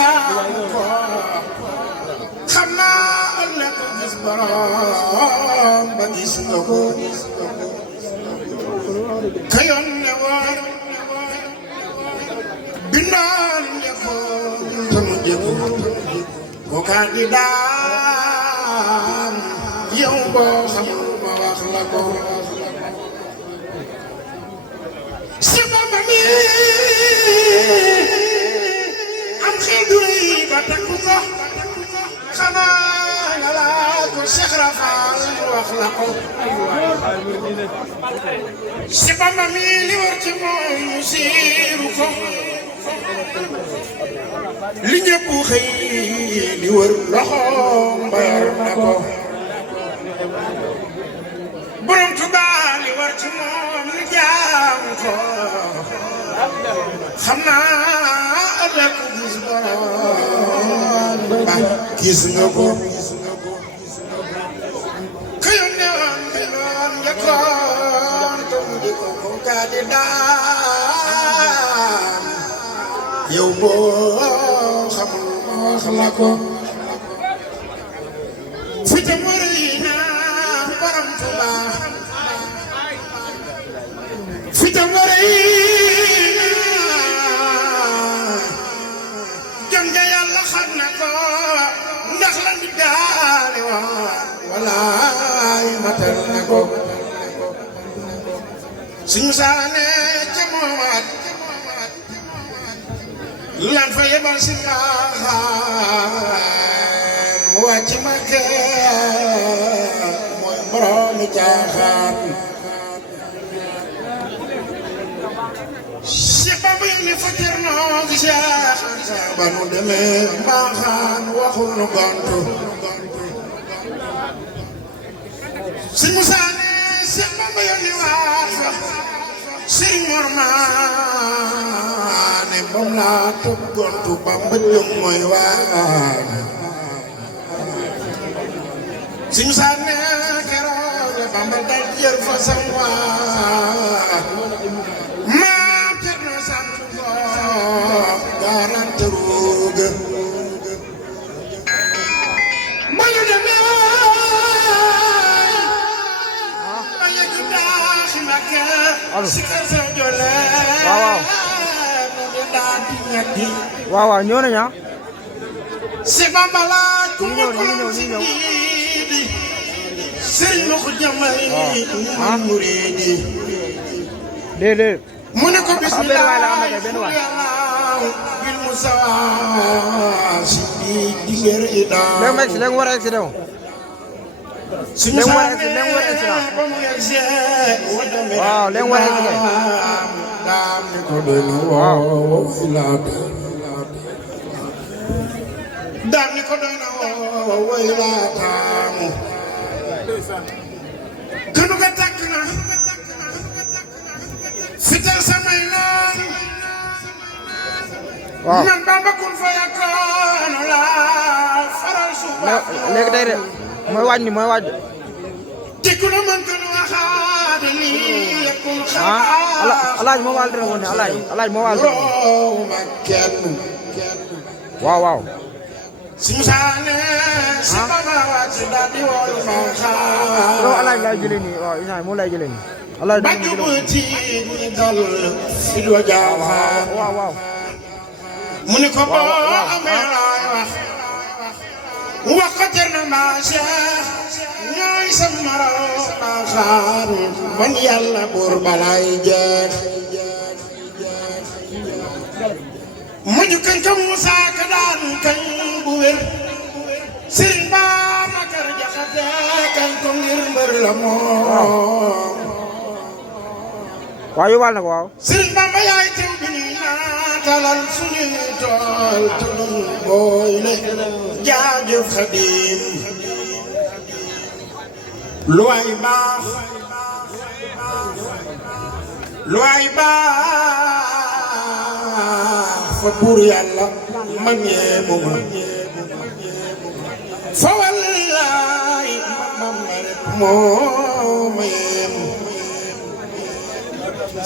jaamu ko xam naa ëllëg gis borom ba gis nga ko ka yónne woon bindoon njëkkoon te mu jëkku ko candidat yow boo xamul ma wax la ko si Bamba mi am xel du rëy ba takku ko xanaa nga laa ko Cheikh Rafal wax la ko si Bamba mi li war ci mooy mu siiru ko li ñëpp xëy li wër loxoom bayar na ko borom Tuubaa li war ci moom li jaam ko xam naa ëllëg gis borom ba gis nga ko ka yónne woon bi noon njëkkoon te mu di ko ko candidat yow boo xamul ma wax la ko fu ca mëri naa borom Tuubaa fu ca mëri naa jëm nga yàlla xam na ko ndax la di gaale woon walaay matal na ko suñu saane ca moomaat lan fa yebal si mbaaxaan mu wàcc ma mooy boroomi caaxaan Cheikh Bamba yónni fa Cerno gi Cheikh ba nu demee mbaaxaan waxul nu gontu si Musaa ne Cheikh Bamba yónni waat fa Sëriñ Mor Maane bam laa topp gontu Bamba jëm mooy waat si Musaa ne keroog la Bamba dal jër fa sam waat maam Cerno sant ko garante ruuga ma ñu demee ma yëgu daaxi Mbàkke si kër sa jole waaw ñëw nañu si Bamba laaj ku mu ko si diidi sëriñ ma ko jëmay muridi déedéet mu ne ko bismillah bil musawas di ger ida léegi war a egsi dem suñu war a egsi waaw léegi war a egsi daam ni ko doy na woo daam ni ko doy na woo way laa taamu gënu ga tàkk na fital samay noonu waaw man Bamba kun fa yakkoon la faral suba léegi day de mooy wàññi tikku la man kan waxaat lii yakun alaaj moo waal dina woon ne alaaj moo waal dina ma kenn waaw si musaane si Bamba wàcc daal di woon ma xaar loolu alaaj lay jëlee nii waaw Isa moo lay jëlee nii alaaj ba jubu ci ni dal fi do jaaxaan waaw mu ne ko boo amee laay wax ko Cerno mbaa Cheikh ñooy sama raw xaar man yàlla buur balaay jeex mu ñu kañ ko Musa ka daan kañ bu wér Sëriñ Babacar Jaxate kañ ko ngir mbër la moom waaw yóbbaal na ko waaw Sëriñ Bamba yaay teew bi ñuy naatalal suñuy tool te nun booy le jaajëf Xaadim lu waay baax fa buur yàlla man yeemu ma fa wallaay mam ma rek moo ma yeemu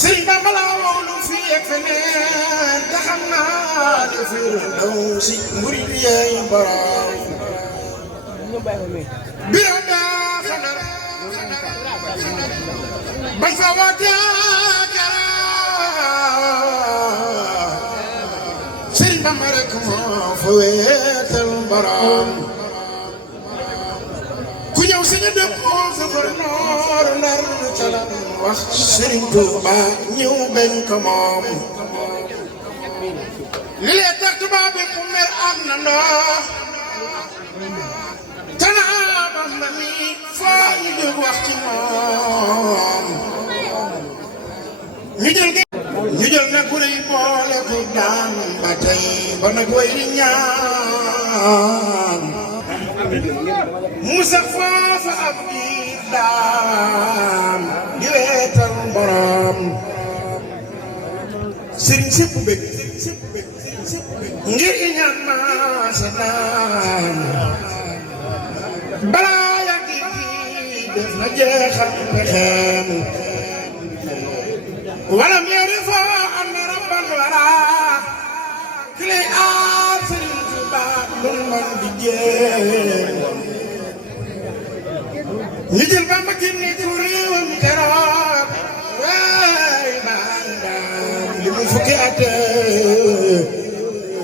Sëriñ Bamba laa woolu fii yeeg feneen te xam naa ne Firdawsi murid yeey borom biro daa xanar bañ fa waatee Sëriñ Bamba rek moo fa wéetal borom ku ñëw si ñu dëpp gouverneur Ndar ca la wax Sëriñ Tuuba ñëw bañ ko moom li lee tax tubaab bi mu mer am na ndox tanaa Bamba mi foo ñu jóg wax ci moom ñu jël na ku rëy boole ko daan ba tey ba nag way di ñaan Musa foofa ab diir daan di weetal borom sëriñ sépp bëgg ngir i ñaan maa sa daan balaa yàgg fii def na jeexal pexeem walam yori foo am na rabban wara ki lay aar Sëriñ Tuuba lu man di jéem ñu jël Bamba génne ci réewam keroog waay baandam li mu fukki at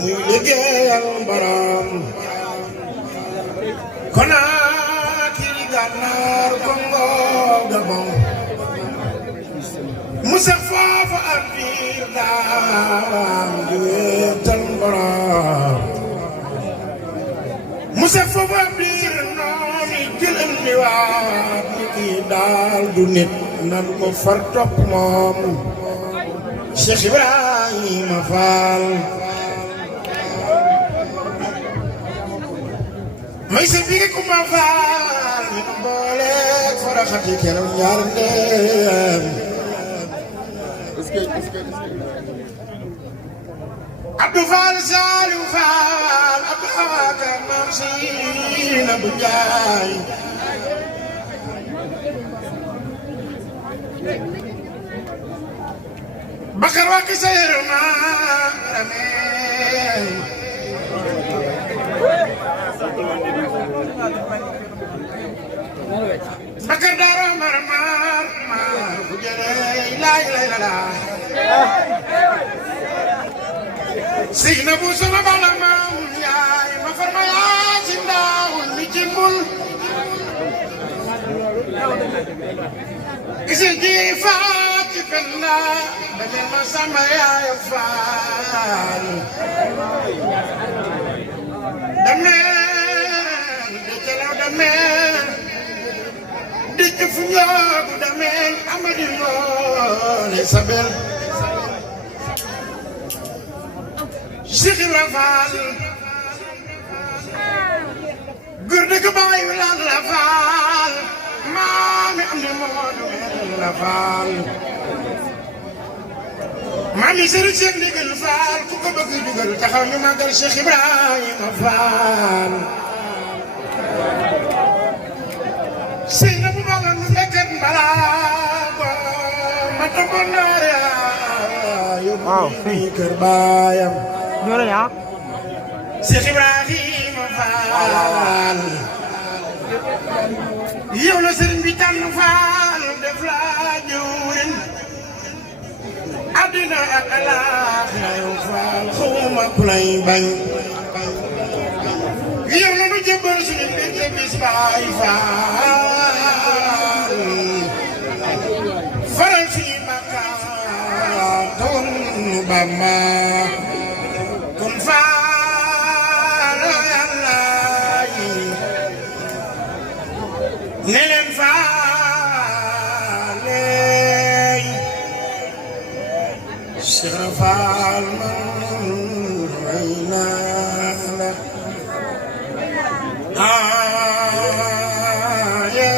muy liggéeyal borom Konaakiri Gànnaar Kongo Gabon Musa foofa ab biir daam di wéetal borom Musa foofa ab biir noonu jëlal ni waat ni kii daal du nit nan ko far topp moom Cheikh Ibrahima Fall may sa bigi Kumba Fall ñu ko booleeg faraxati keroog ñaar ndeem Abdou Fall Saliou Fall Abdou Awaka Maam Sina bu Njaay Bakar Wakki Sayru Maam Ramee Bakar Daro Mar bu jëlee laay la Sina bu sama bala maam yaay ma farma yaa ci ndaawul mi ci mbul isi ji faati penna damel ma samba yaay faal damel de jalaw damel di jëfu ñoogu damel amadi ngoone sabel Cheikh Ibra Fall góor dëgg baay wi lan la Fall maami am ni moodu la Fall maami sëriñ Cheikh Ndigal Fall ku ko bëgg jugal taxaw ñu màggal Cheikh Ibrahima Fall sëy na bu bagal nu fekkat mbalaa ko ma toppoon naare yóbbu fii kër baayam ñoo la ñaa Cheikh Ibrahima Fall yow la sëriñ bi tànn Fall def la jëwriñ àddina ak alaaxira yow Fall xawma ku lay bañ yow la nu jëbbal suñu mbir te bis baay Fall faral suñu bàkkaar tawoon nu Bamba kon Fall yàlla yi ne leen faale Cheikh Fall man rey naa la aaye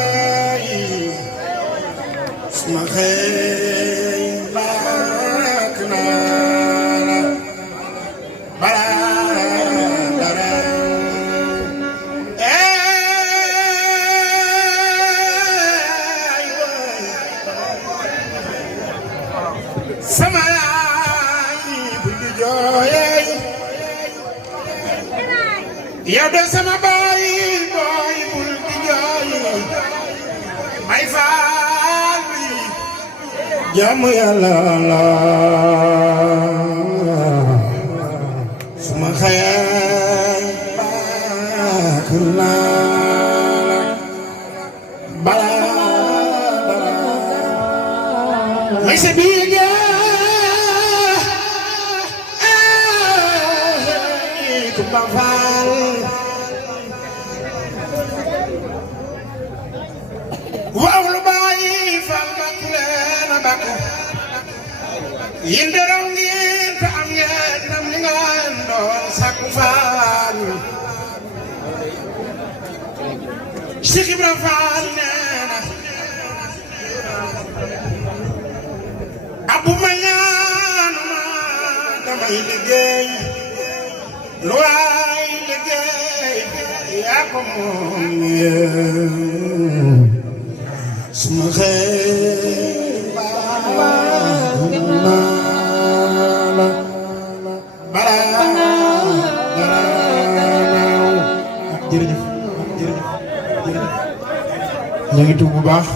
suma xëy baak naa la yow de sama baay booy bul di jooy bay faal bi jaamu yàlla la suma xëyee baax naa la balaa may sa biige Kumba Faal waaw lu bàyyi Faal bakku leen a bakku yéen de raw ngeen te am ngeen nam li ngeen doon sakku Faal Cheikh Ibra Faal nee na abu ma ñaanu ma damay liggéey lu waay liggéey yaa ko moom suma xëy baax naa la balaa jërëjëf ñu ngi tuub bu baax